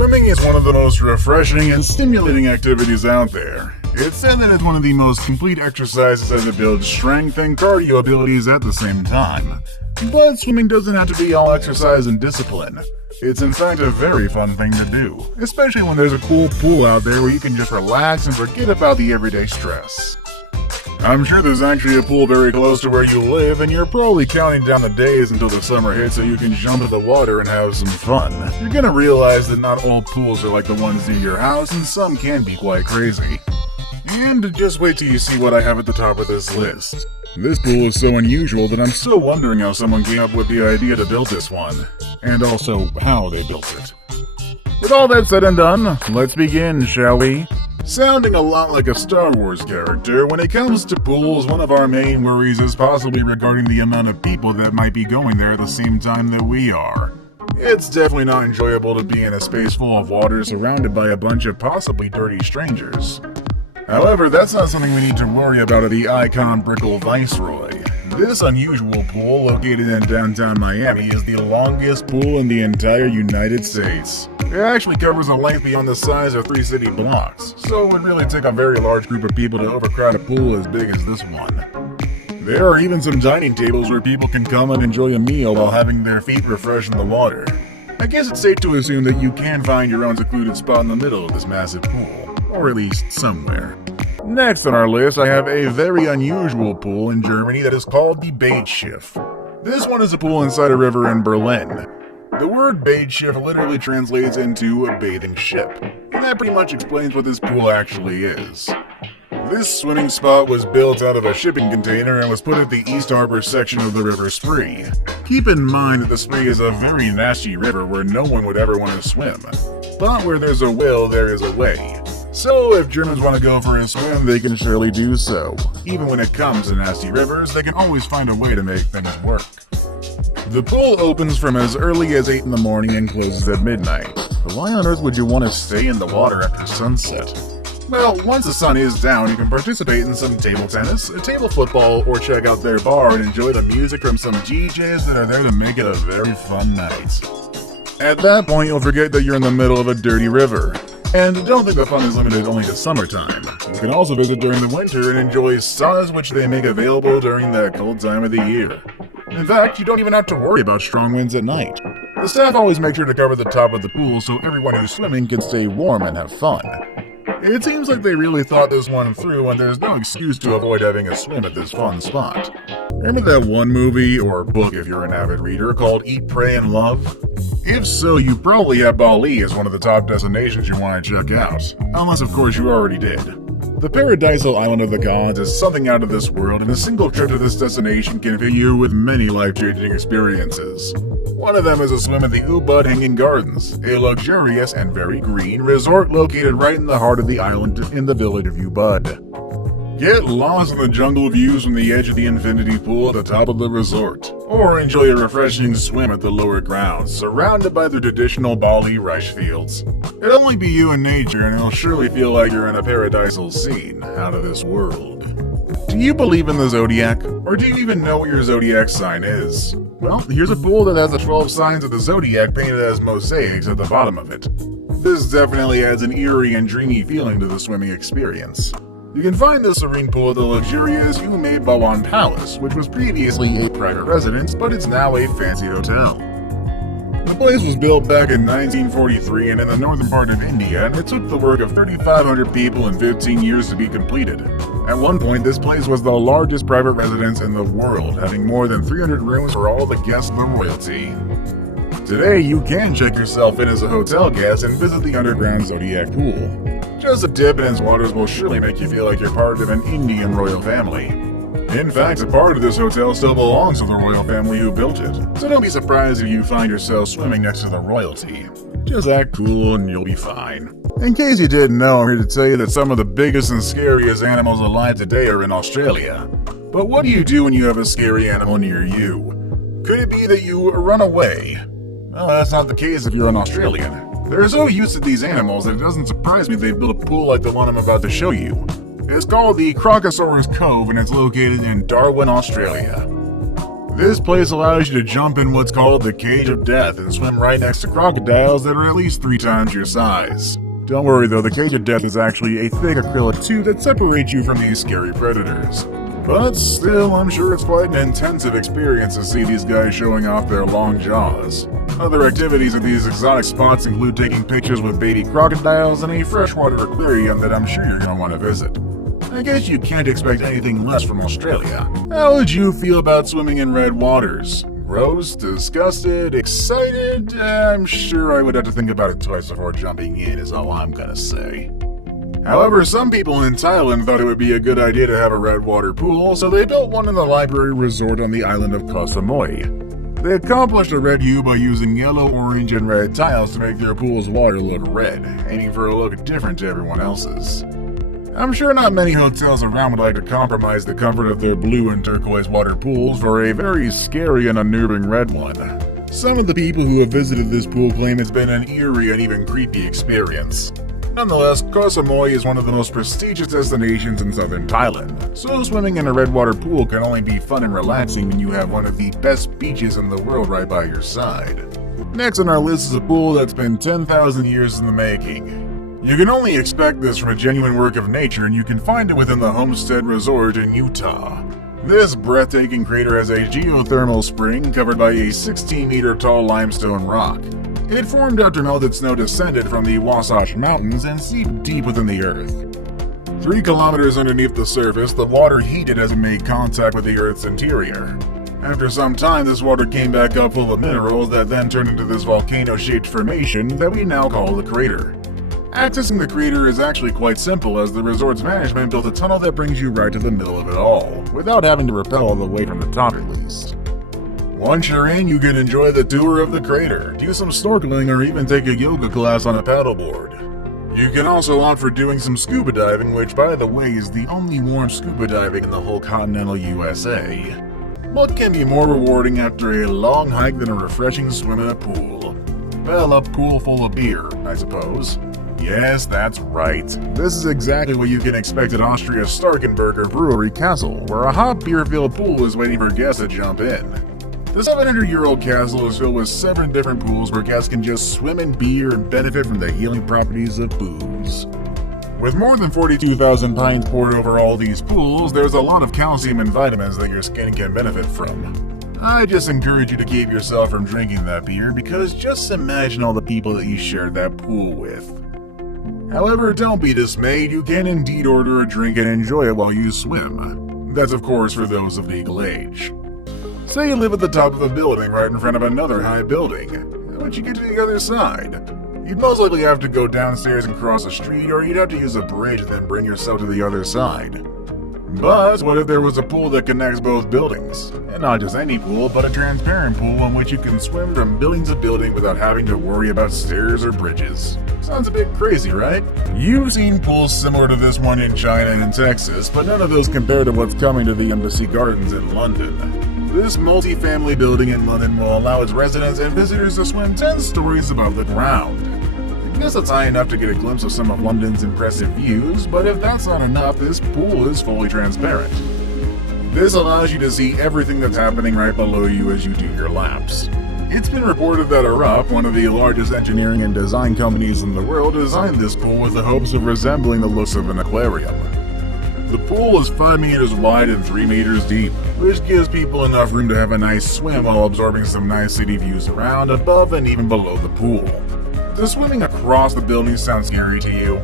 Swimming is one of the most refreshing and stimulating activities out there. It's said that it's one of the most complete exercises as it builds strength and cardio abilities at the same time. But swimming doesn't have to be all exercise and discipline. It's in fact a very fun thing to do, especially when there's a cool pool out there where you can just relax and forget about the everyday stress. I'm sure there's actually a pool very close to where you live, and you're probably counting down the days until the summer hits so you can jump in the water and have some fun. You're gonna realize that not all pools are like the ones near your house, and some can be quite crazy. And just wait till you see what I have at the top of this list. This pool is so unusual that I'm still wondering how someone came up with the idea to build this one, and also how they built it. With all that said and done, let's begin, shall we? Sounding a lot like a Star Wars character, when it comes to pools, one of our main worries is possibly regarding the amount of people that might be going there at the same time that we are. It's definitely not enjoyable to be in a space full of water surrounded by a bunch of possibly dirty strangers. However, that's not something we need to worry about at the Icon Brickell Viceroy. This unusual pool, located in downtown Miami, is the longest pool in the entire United States. It actually covers a length beyond the size of 3 city blocks, so it would really take a very large group of people to overcrowd a pool as big as this one. There are even some dining tables where people can come and enjoy a meal while having their feet refreshed in the water. I guess it's safe to assume that you can find your own secluded spot in the middle of this massive pool, or at least somewhere. Next on our list, I have a very unusual pool in Germany that is called the Badeschiff. This one is a pool inside a river in Berlin. The word Badeschiff literally translates into a bathing ship, and that pretty much explains what this pool actually is. This swimming spot was built out of a shipping container and was put at the East Harbor section of the River Spree. Keep in mind that the Spree is a very nasty river where no one would ever want to swim, but where there's a will, there is a way. So if Germans want to go for a swim, they can surely do so. Even when it comes to nasty rivers, they can always find a way to make things work. The pool opens from as early as 8 in the morning and closes at midnight. But why on earth would you want to stay in the water after sunset? Well, once the sun is down, you can participate in some table tennis, table football, or check out their bar and enjoy the music from some DJs that are there to make it a very fun night. At that point, you'll forget that you're in the middle of a dirty river. And don't think the fun is limited only to summertime. You can also visit during the winter and enjoy saunas which they make available during that cold time of the year. In fact, you don't even have to worry about strong winds at night. The staff always make sure to cover the top of the pool so everyone who's swimming can stay warm and have fun. It seems like they really thought this one through, and there's no excuse to avoid having a swim at this fun spot. Remember that one movie, or book if you're an avid reader, called Eat, Pray, and Love? If so, you probably have Bali as one of the top destinations you want to check out. Unless, of course, you already did. The paradisal island of the gods is something out of this world, and a single trip to this destination can fill you with many life-changing experiences. One of them is a swim at the Ubud Hanging Gardens, a luxurious and very green resort located right in the heart of the island in the village of Ubud. Get lost in the jungle views from the edge of the infinity pool at the top of the resort, or enjoy a refreshing swim at the lower grounds, surrounded by the traditional Bali rice fields. It'll only be you and nature, and it'll surely feel like you're in a paradisal scene out of this world. Do you believe in the zodiac, or do you even know what your zodiac sign is? Well, here's a pool that has the 12 signs of the zodiac painted as mosaics at the bottom of it. This definitely adds an eerie and dreamy feeling to the swimming experience. You can find the serene pool at the luxurious Ume Bawan Palace, which was previously a private residence, but it's now a fancy hotel. The place was built back in 1943 and in the northern part of India, and it took the work of 3,500 people and 15 years to be completed. At one point, this place was the largest private residence in the world, having more than 300 rooms for all the guests of the royalty. Today, you can check yourself in as a hotel guest and visit the underground Zodiac Pool. Just a dip in its waters will surely make you feel like you're part of an Indian royal family. In fact, a part of this hotel still belongs to the royal family who built it, so don't be surprised if you find yourself swimming next to the royalty. Just act cool and you'll be fine. In case you didn't know, I'm here to tell you that some of the biggest and scariest animals alive today are in Australia. But what do you do when you have a scary animal near you? Could it be that you run away? Well, that's not the case if you're an Australian. They're so used to these animals that it doesn't surprise me they built a pool like the one I'm about to show you. It's called the Crocosaurus Cove and it's located in Darwin, Australia. This place allows you to jump in what's called the Cage of Death and swim right next to crocodiles that are at least 3 times your size. Don't worry though, the Cage of Death is actually a thick acrylic tube that separates you from these scary predators. But still, I'm sure it's quite an intensive experience to see these guys showing off their long jaws. Other activities at these exotic spots include taking pictures with baby crocodiles and a freshwater aquarium that I'm sure you're going to want to visit. I guess you can't expect anything less from Australia. How would you feel about swimming in red waters? Gross, disgusted, excited? I'm sure I would have to think about it twice before jumping in is all I'm gonna say. However, some people in Thailand thought it would be a good idea to have a red water pool, so they built one in the library resort on the island of Koh Samui. They accomplished a red hue by using yellow, orange, and red tiles to make their pool's water look red, aiming for a look different to everyone else's. I'm sure not many hotels around would like to compromise the comfort of their blue and turquoise water pools for a very scary and unnerving red one. Some of the people who have visited this pool claim it's been an eerie and even creepy experience. Nonetheless, Koh Samui is one of the most prestigious destinations in southern Thailand, so swimming in a red water pool can only be fun and relaxing when you have one of the best beaches in the world right by your side. Next on our list is a pool that's been 10,000 years in the making. You can only expect this from a genuine work of nature, and you can find it within the Homestead Resort in Utah. This breathtaking crater has a geothermal spring covered by a 16-meter tall limestone rock. It formed after melted snow descended from the Wasatch Mountains and seeped deep within the earth. 3 kilometers underneath the surface, the water heated as it made contact with the Earth's interior. After some time, this water came back up full of minerals that then turned into this volcano-shaped formation that we now call the crater. Accessing the crater is actually quite simple, as the resort's management built a tunnel that brings you right to the middle of it all, without having to rappel all the way from the top at least. Once you're in, you can enjoy the tour of the crater, do some snorkeling, or even take a yoga class on a paddleboard. You can also opt for doing some scuba diving, which by the way is the only warm scuba diving in the whole continental USA. What can be more rewarding after a long hike than a refreshing swim in a pool? Well, a pool full of beer, I suppose. Yes, that's right. This is exactly what you can expect at Austria's Starkenberger Brewery Castle, where a hot beer-filled pool is waiting for guests to jump in. The 700-year-old castle is filled with 7 different pools where guests can just swim in beer and benefit from the healing properties of booze. With more than 42,000 pints poured over all these pools, there's a lot of calcium and vitamins that your skin can benefit from. I just encourage you to keep yourself from drinking that beer, because just imagine all the people that you shared that pool with. However, don't be dismayed, you can indeed order a drink and enjoy it while you swim. That's of course for those of legal age. Say you live at the top of a building right in front of another high building. Once you get to the other side, you'd most likely have to go downstairs and cross a street, or you'd have to use a bridge and then bring yourself to the other side. But what if there was a pool that connects both buildings? And not just any pool, but a transparent pool in which you can swim from building to building without having to worry about stairs or bridges. Sounds a bit crazy, right? You've seen pools similar to this one in China and Texas, but none of those compare to what's coming to the Embassy Gardens in London. This multi-family building in London will allow its residents and visitors to swim 10 stories above the ground. I guess that's high enough to get a glimpse of some of London's impressive views, but if that's not enough, this pool is fully transparent. This allows you to see everything that's happening right below you as you do your laps. It's been reported that Arup, one of the largest engineering and design companies in the world, designed this pool with the hopes of resembling the looks of an aquarium. The pool is 5 meters wide and 3 meters deep, which gives people enough room to have a nice swim while absorbing some nice city views around, above, and even below the pool. Does swimming across the building sound scary to you?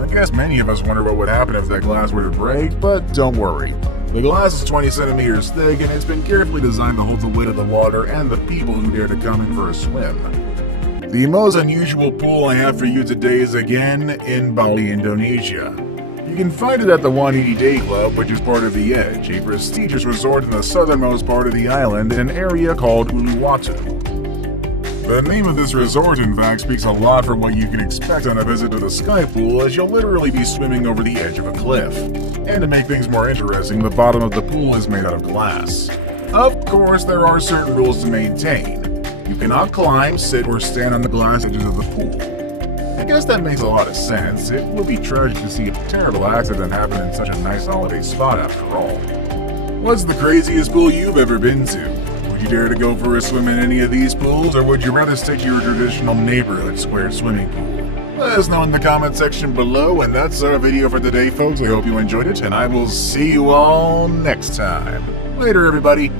I guess many of us wonder what would happen if that glass were to break, but don't worry. The glass is 20 centimeters thick, and it's been carefully designed to hold the weight of the water and the people who dare to come in for a swim. The most unusual pool I have for you today is again in Bali, Indonesia. You can find it at the 180 Day Club, which is part of The Edge, a prestigious resort in the southernmost part of the island in an area called Uluwatu. The name of this resort, in fact, speaks a lot for what you can expect on a visit to the sky pool, as you'll literally be swimming over the edge of a cliff. And to make things more interesting, the bottom of the pool is made out of glass. Of course, there are certain rules to maintain. You cannot climb, sit, or stand on the glass edges of the pool. I guess that makes a lot of sense. It would be tragic to see a terrible accident happen in such a nice holiday spot after all. What's the craziest pool you've ever been to? Would you dare to go for a swim in any of these pools, or would you rather stick to your traditional neighborhood square swimming pool? Let us know in the comment section below, and that's our video for today, folks. I hope you enjoyed it, and I will see you all next time. Later, everybody.